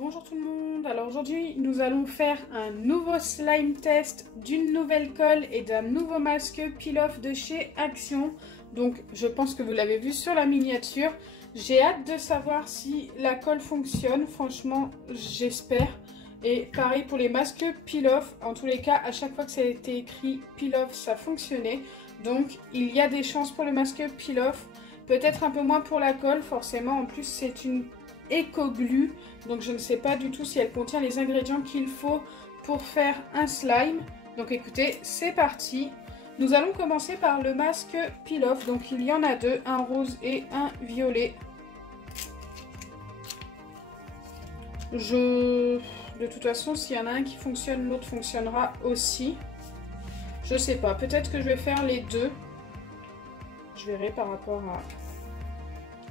Bonjour tout le monde, alors aujourd'hui nous allons faire un nouveau slime test d'une nouvelle colle et d'un nouveau masque peel-off de chez Action. Donc je pense que vous l'avez vu sur la miniature. J'ai hâte de savoir si la colle fonctionne, franchement j'espère. Et pareil pour les masques peel-off, en tous les cas à chaque fois que ça a été écrit peel-off ça fonctionnait. Donc il y a des chances pour le masque peel-off, peut-être un peu moins pour la colle forcément, en plus c'est une éco-glue, donc je ne sais pas du tout si elle contient les ingrédients qu'il faut pour faire un slime. Donc écoutez, c'est parti. Nous allons commencer par le masque peel-off, donc il y en a deux, un rose et un violet. De toute façon, s'il y en a un qui fonctionne, l'autre fonctionnera aussi. Je sais pas, peut-être que je vais faire les deux. Je verrai par rapport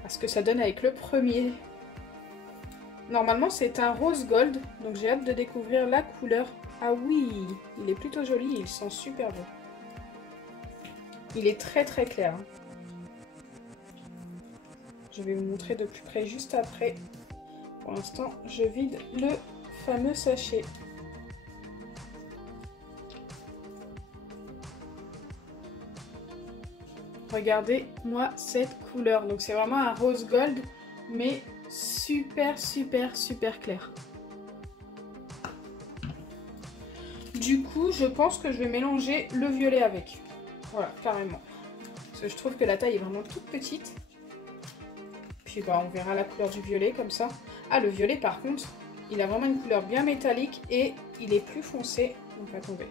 à ce que ça donne avec le premier. Normalement c'est un rose gold, donc j'ai hâte de découvrir la couleur. Ah oui, il est plutôt joli, il sent super bon. Il est très très clair. Je vais vous montrer de plus près juste après. Pour l'instant, je vide le fameux sachet. Regardez-moi cette couleur. Donc c'est vraiment un rose gold, mais super clair. Du coup je pense que je vais mélanger le violet avec, voilà, carrément, parce que je trouve que la taille est vraiment toute petite. Puis bah on verra la couleur du violet comme ça. Ah, le violet par contre il a vraiment une couleur bien métallique et il est plus foncé, donc attendez,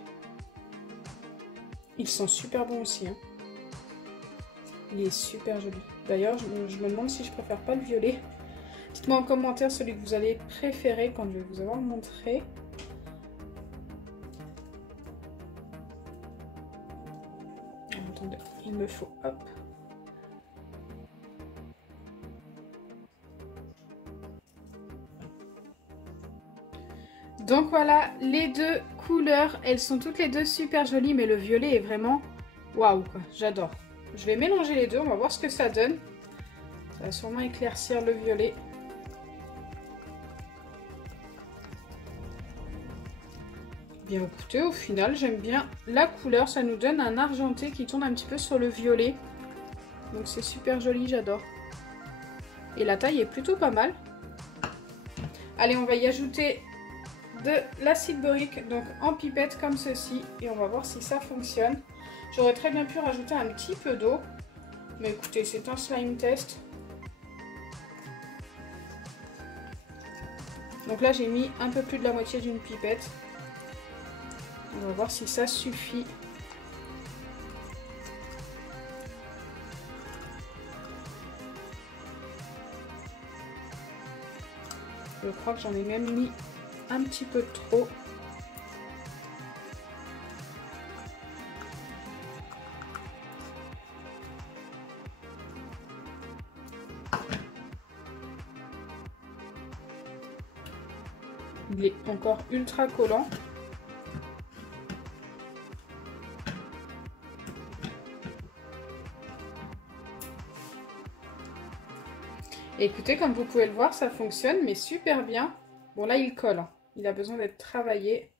il sent super bon aussi hein. Il est super joli. D'ailleurs je me demande si je préfère pas le violet. Dites-moi en commentaire celui que vous allez préférer quand je vais vous avoir montré. Attendez, il me faut, hop. Donc voilà, les deux couleurs, elles sont toutes les deux super jolies, mais le violet est vraiment waouh, j'adore. Je vais mélanger les deux, on va voir ce que ça donne. Ça va sûrement éclaircir le violet. Bien écoutez, au final j'aime bien la couleur, ça nous donne un argenté qui tourne un petit peu sur le violet. Donc c'est super joli, j'adore. Et la taille est plutôt pas mal. Allez, on va y ajouter de l'acide borique, donc en pipette comme ceci. Et on va voir si ça fonctionne. J'aurais très bien pu rajouter un petit peu d'eau. Mais écoutez, c'est un slime test. Donc là j'ai mis un peu plus de la moitié d'une pipette. On va voir si ça suffit. Je crois que j'en ai même mis un petit peu trop. Il est encore ultra collant. Écoutez, comme vous pouvez le voir, ça fonctionne, mais super bien. Bon, là, il colle. Hein. Il a besoin d'être travaillé.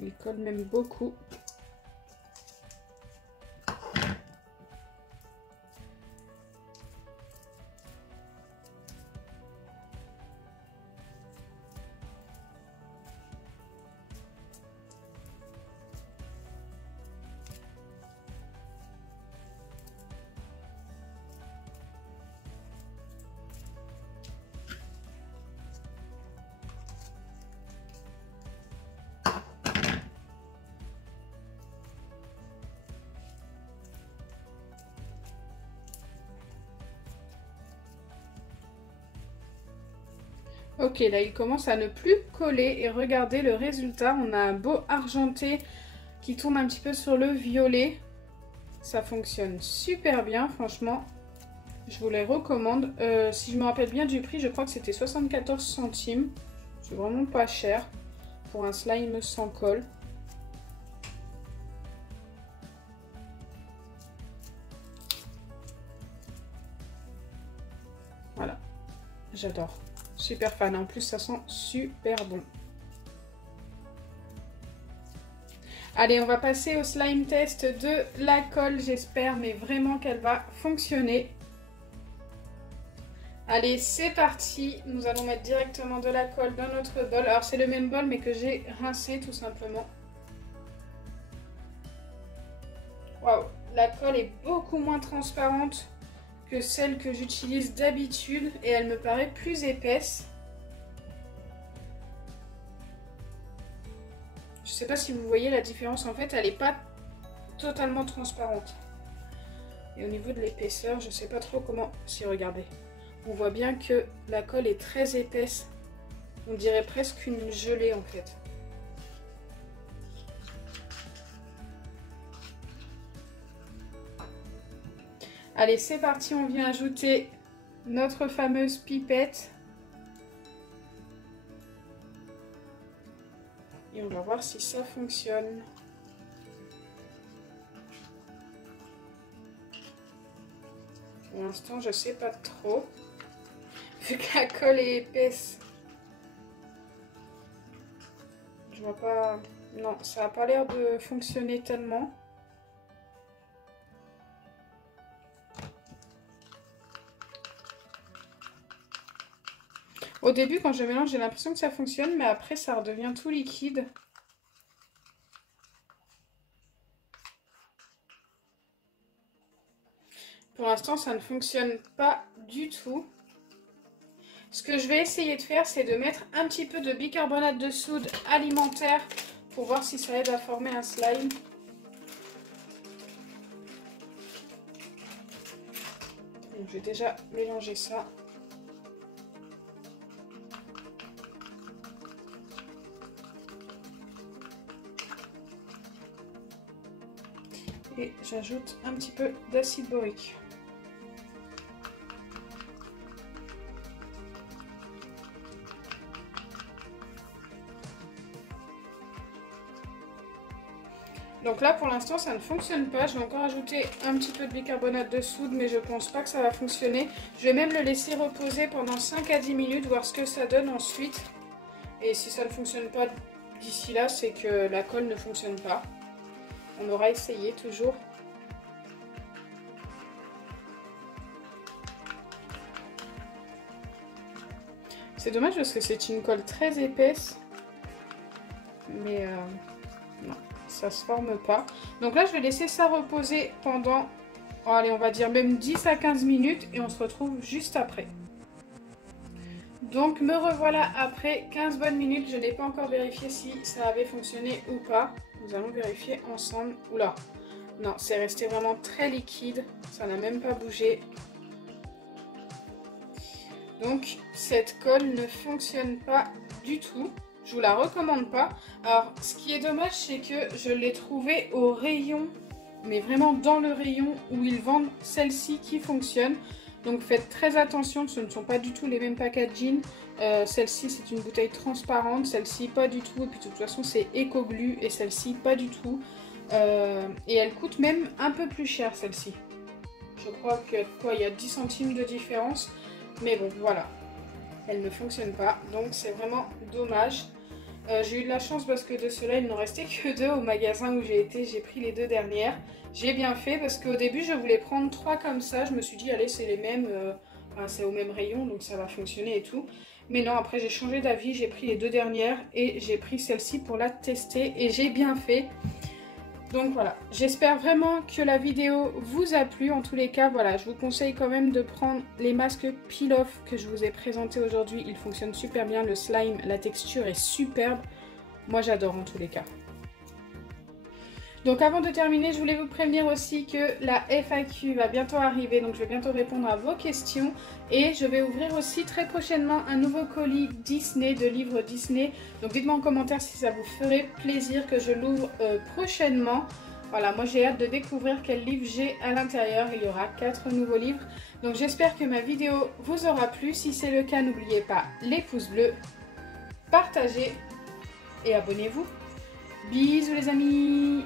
Il colle même beaucoup. Ok, là il commence à ne plus coller et regardez le résultat. On a un beau argenté qui tourne un petit peu sur le violet. Ça fonctionne super bien, franchement. Je vous les recommande. Si je me rappelle bien du prix, je crois que c'était 74 centimes. C'est vraiment pas cher pour un slime sans colle. j'adore. Super fan. En plus, ça sent super bon. Allez, on va passer au slime test de la colle. J'espère, mais vraiment qu'elle va fonctionner. Allez, c'est parti. Nous allons mettre directement de la colle dans notre bol. Alors, c'est le même bol, mais que j'ai rincé tout simplement. Waouh, la colle est beaucoup moins transparente que celle que j'utilise d'habitude et elle me paraît plus épaisse. Je ne sais pas si vous voyez la différence, en fait elle n'est pas totalement transparente. Et au niveau de l'épaisseur, je ne sais pas trop comment... Si, regardez, on voit bien que la colle est très épaisse. On dirait presque une gelée en fait. Allez, c'est parti, on vient ajouter notre fameuse pipette. Et on va voir si ça fonctionne. Pour l'instant, je sais pas trop. Vu que la colle est épaisse. Je vois pas... Non, ça n'a pas l'air de fonctionner tellement. Au début, quand je mélange, j'ai l'impression que ça fonctionne, mais après, ça redevient tout liquide. Pour l'instant, ça ne fonctionne pas du tout. Ce que je vais essayer de faire, c'est de mettre un petit peu de bicarbonate de soude alimentaire pour voir si ça aide à former un slime. Donc, je vais déjà mélanger ça. Et j'ajoute un petit peu d'acide borique. Donc là pour l'instant ça ne fonctionne pas. Je vais encore ajouter un petit peu de bicarbonate de soude, mais je pense pas que ça va fonctionner. Je vais même le laisser reposer pendant 5 à 10 minutes, voir ce que ça donne ensuite. Et si ça ne fonctionne pas d'ici là, c'est que la colle ne fonctionne pas. On aura essayé toujours. C'est dommage parce que c'est une colle très épaisse. Mais non, ça se forme pas. Donc là, je vais laisser ça reposer pendant, allez, on va dire même 10 à 15 minutes. Et on se retrouve juste après. Donc me revoilà après 15 bonnes minutes. Je n'ai pas encore vérifié si ça avait fonctionné ou pas. Nous allons vérifier ensemble. Oula, non, c'est resté vraiment très liquide. Ça n'a même pas bougé. Donc cette colle ne fonctionne pas du tout. Je vous la recommande pas. Alors ce qui est dommage, c'est que je l'ai trouvée au rayon, mais vraiment dans le rayon où ils vendent celle-ci qui fonctionne. Donc faites très attention, ce ne sont pas du tout les mêmes packaging. Celle-ci c'est une bouteille transparente, celle-ci pas du tout. Et puis de toute façon c'est éco-glu et celle-ci pas du tout. Et elle coûte même un peu plus cher celle-ci. Je crois que quoi, il y a 10 centimes de différence. Mais bon voilà, elle ne fonctionne pas. Donc c'est vraiment dommage. J'ai eu de la chance parce que de cela il n'en restait que 2 au magasin où j'ai été. J'ai pris les 2 dernières. J'ai bien fait parce qu'au début je voulais prendre 3 comme ça. Je me suis dit allez c'est les mêmes, enfin, c'est au même rayon donc ça va fonctionner et tout. Mais non, après j'ai changé d'avis, j'ai pris les 2 dernières et j'ai pris celle-ci pour la tester et j'ai bien fait. Donc voilà, j'espère vraiment que la vidéo vous a plu. En tous les cas, voilà, je vous conseille quand même de prendre les masques peel-off que je vous ai présentés aujourd'hui. Ils fonctionnent super bien, le slime, la texture est superbe. Moi j'adore en tous les cas. Donc avant de terminer, je voulais vous prévenir aussi que la FAQ va bientôt arriver. Donc je vais bientôt répondre à vos questions. Et je vais ouvrir aussi très prochainement un nouveau colis Disney, de livres Disney. Donc dites-moi en commentaire si ça vous ferait plaisir que je l'ouvre prochainement. Voilà, moi j'ai hâte de découvrir quel livre j'ai à l'intérieur. Il y aura 4 nouveaux livres. Donc j'espère que ma vidéo vous aura plu. Si c'est le cas, n'oubliez pas les pouces bleus, partagez et abonnez-vous. Bisous les amis!